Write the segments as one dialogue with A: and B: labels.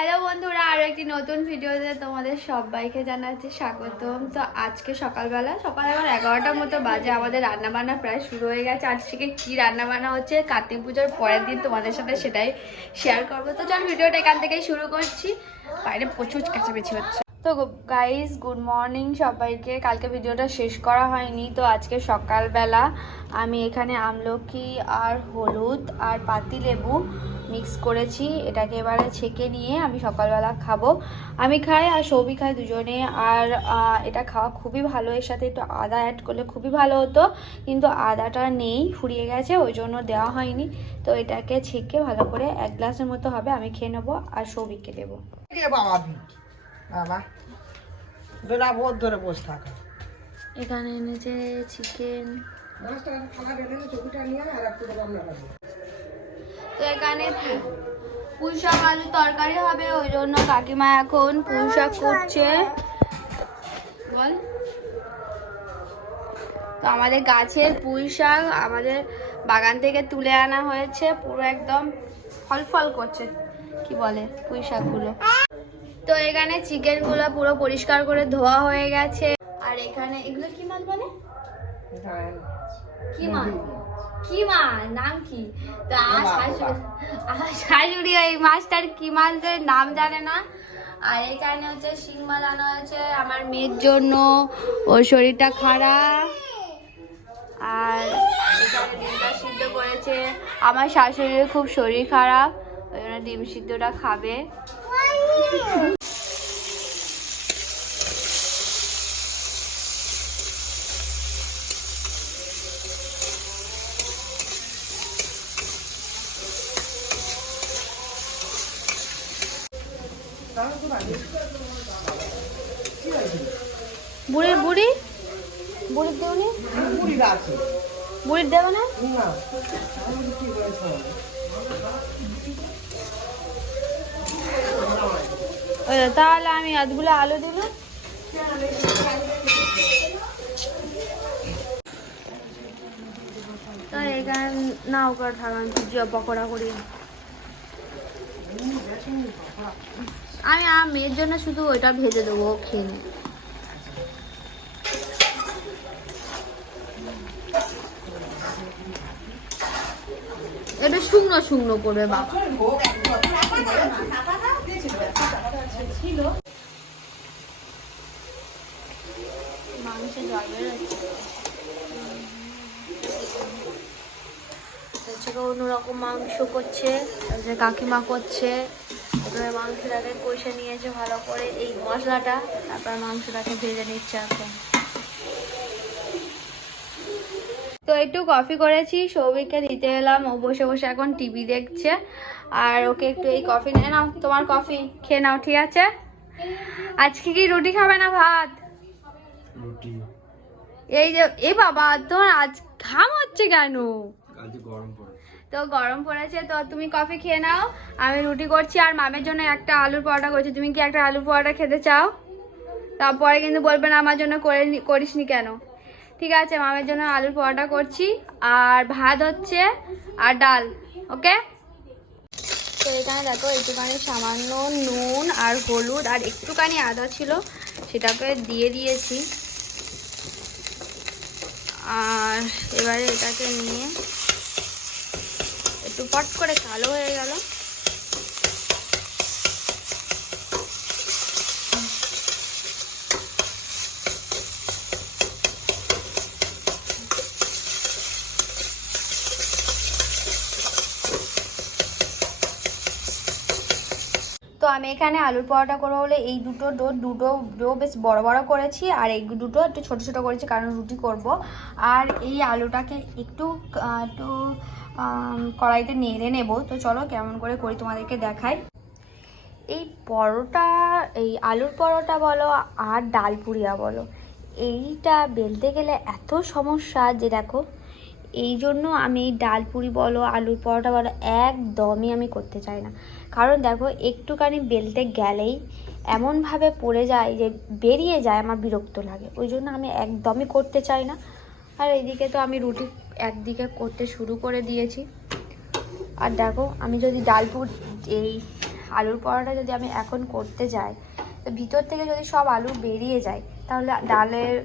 A: Hello বন্ধুরা, আর একটি নতুন ভিডিওতে তোমাদের সবাইকে জানাচ্ছি স্বাগতম। তো আজকে সকালবেলা, সকাল এখন এগারোটার মতো বাজে, আমাদের রান্নাবান্না প্রায় শুরু হয়ে গেছে। আজকে কী রান্নাবান্না হচ্ছে, কার্তিক পুজোর পরের দিন তোমাদের সাথে সেটাই শেয়ার করব। তো চল, ভিডিওটা এখান থেকেই শুরু করছি। বাইরে প্রচুর কাছাকাছি হচ্ছে। তো গাইস গুড মর্নিং সবাইকে। কালকে ভিডিওটা শেষ করা হয়নি, তো আজকে সকালবেলা আমি এখানে আমলকি আর হলুদ আর পাতিলেবু মিক্স করেছি। এটাকে এবারে ছেঁকে নিয়ে আমি সকালবেলা খাব। আমি খাই আর সবই খাই দুজনে আর এটা খাওয়া খুবই ভালো। এর সাথে একটু আদা অ্যাড করলে খুবই ভালো হতো, কিন্তু আদাটা নেই, ফুরিয়ে গেছে, ওই জন্য দেওয়া হয়নি। তো এটাকে ছেঁকে ভালো করে এক গ্লাসের মতো হবে, আমি খেয়ে নেব আর সবিকে দেবো।
B: বাবা বেলা ভোর ধরে বসে থাকা।
A: এখানে এনেছে চিকেন তো এখানে পুঁই শাক আলু তরকারি হবে ওই জন্য কাকিমা এখন পুঁই শাক করছে। বল। তো আমাদের গাছের পুঁই শাক আমাদের বাগান থেকে তুলে আনা হয়েছে পুরো একদম ফল ফল করছে। কি বলে পুঁই শাকগুলো? তো এখানে চিকেনগুলো পুরো পরিষ্কার করে ধোয়া হয়ে গেছে। আর এখানে এগুলো কি মাছ বলে? কি মাছ? কি মাছ? নাম কি? তো আমার শাশুড়ি আমার শাশুড়ি ওই মাছটার কি মাছের নাম জানে না। আর এখানে হচ্ছে শিং মাছ আনা হয়েছে আমার মেয়ের জন্য। ওর শরীরটা খারাপ। আর ডিমটা সিদ্ধ করেছে। আমার শাশুড়ির খুব শরীর খারাপ ওই জন্য ডিম সিদ্ধটা খাবে। বুড়ির বুড়ি? বুড়ির দেবনি
B: বুড়িরা আছে
A: বুড়ির দেবে না তো, তাহলে আমি আধগুলো আলু দিলাম তাই এখানে না ওকে ঠাকান পকোড়া করি। আমি আমার মেয়ের জন্য শুধু ওইটা ভেজে দেবো ও খেয়ে। একটু শুকনো শুকনো করবে বাবা মাংসে জল বেরোচ্ছে অন্যরকম মাংস করছে। তারপরে কাকিমা করছে। তারপরে মাংসটাকে কষে নিয়েছে ভালো করে এই মশলাটা তারপর মাংসটাকে ভেজে নিচ্ছে এখন। তো একটু কফি করেছি সৌভিককে দিতে এলাম ও বসে বসে এখন টিভি দেখছে। আর ওকে একটু এই কফি নিয়ে নাও তোমার কফি খেয়ে নাও ঠিক আছে? আজকে কি রুটি খাবে না ভাত? এই যে এ বাবা তোমার আজ ঘাম হচ্ছে কেন?
C: গরম
A: তো গরম পড়েছে, তো তুমি কফি খেয়ে নাও। আমি রুটি করছি আর মামের জন্য একটা আলুর পরোটা করছি। তুমি কি একটা আলুর পরোটা খেতে চাও? তারপরে কিন্তু বলবে না, আমার জন্য করে নি- করিসনি কেন? ঠিক আছে, মামের জন্য আলুর পরোটা করছি। আর ভাত হচ্ছে, আর ডাল, ওকে? তো এখানে দেখো, একটুখানি সামান্য নুন আর হলুদ আর একটুখানি আদা ছিল, সেটাকে দিয়ে দিয়েছি। আর এবারে এটাকে নিয়ে একটু পট করে কালো হয়ে গেল। তো আমি এখানে আলুর পরোটা করব বলে এই দুটো ডো দুটো ডো বেশ বড় বড় করেছি আর এই দুটো একটু ছোট ছোট করেছি, কারণ রুটি করব। আর এই আলুটাকে একটু একটু কড়াইতে নেড়ে নেব। তো চলো কেমন করে করি তোমাদেরকে দেখাই। এই পরোটা, এই আলুর পরোটা বলো আর ডাল পুরিয়া বলো, এইটা বেলতে গেলে এত সমস্যা যে দেখো, এই জন্য আমি এই ডাল পুরি বলো, আলুর পরোটা বলো একদমই আমি করতে চাই না। কারণ দেখো, একটুখানি বেলতে গেলেই এমনভাবে পড়ে যায় যে, বেরিয়ে যায়, আমার বিরক্ত লাগে। ওই জন্য আমি একদমই করতে চাই না। আর এইদিকে তো আমি রুটি একদিকে করতে শুরু করে দিয়েছি। আর দেখো, আমি যদি ডালপুর এই আলুর পরোটা যদি আমি এখন করতে যাই, তো ভিতর থেকে যদি সব আলু বেরিয়ে যায়, তাহলে ডালের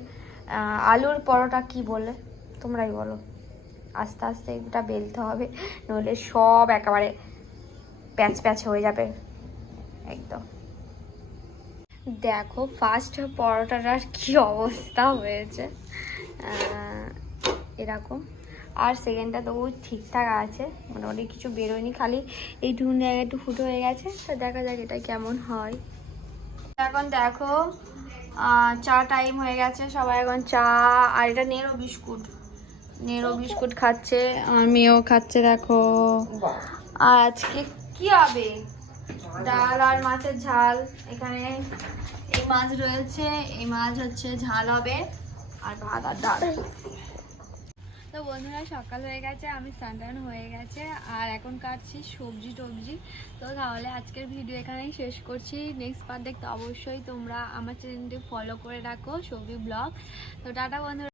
A: আলুর পরোটা কি বলে? তোমরাই বলো। আস্তে আস্তে এটা বেলতে হবে, নইলে সব একেবারে প্যাচ প্যাচ হয়ে যাবে। একদম। দেখো ফার্স্ট পরোটাটার কি অবস্থা হয়েছে। এরকম। আর সেকেন্ডটা তো ঠিকঠাক আছে, মোটামুটি কিছু বেরোয়নি, খালি এই এইটুকু জায়গায় একটু ফুটো হয়ে গেছে, তো দেখা যাক এটা কেমন হয়। এখন দেখো চা টাইম হয়ে গেছে, সবাই এখন চা, আর এটা নেরো বিস্কুট। নেরো বিস্কুট খাচ্ছে, আমার মেয়েও খাচ্ছে, দেখো। আর আজকে কি হবে? ডাল আর মাছের ঝাল, এখানে এই মাছ রয়েছে, এই মাছ হচ্ছে ঝাল হবে। আর ভাত আর ডাল। তো বন্ধুরা, সকাল হয়ে গেছে, আমি স্নান হয়ে গেছে, আর এখন কাটছি সবজি টবজি। তো তাহলে আজকের ভিডিও এখানেই শেষ করছি। নেক্সট পার্ট দেখতে অবশ্যই তোমরা আমার চ্যানেলটি ফলো করে রাখো সবজি ব্লগ তো টাটা বন্ধুরা।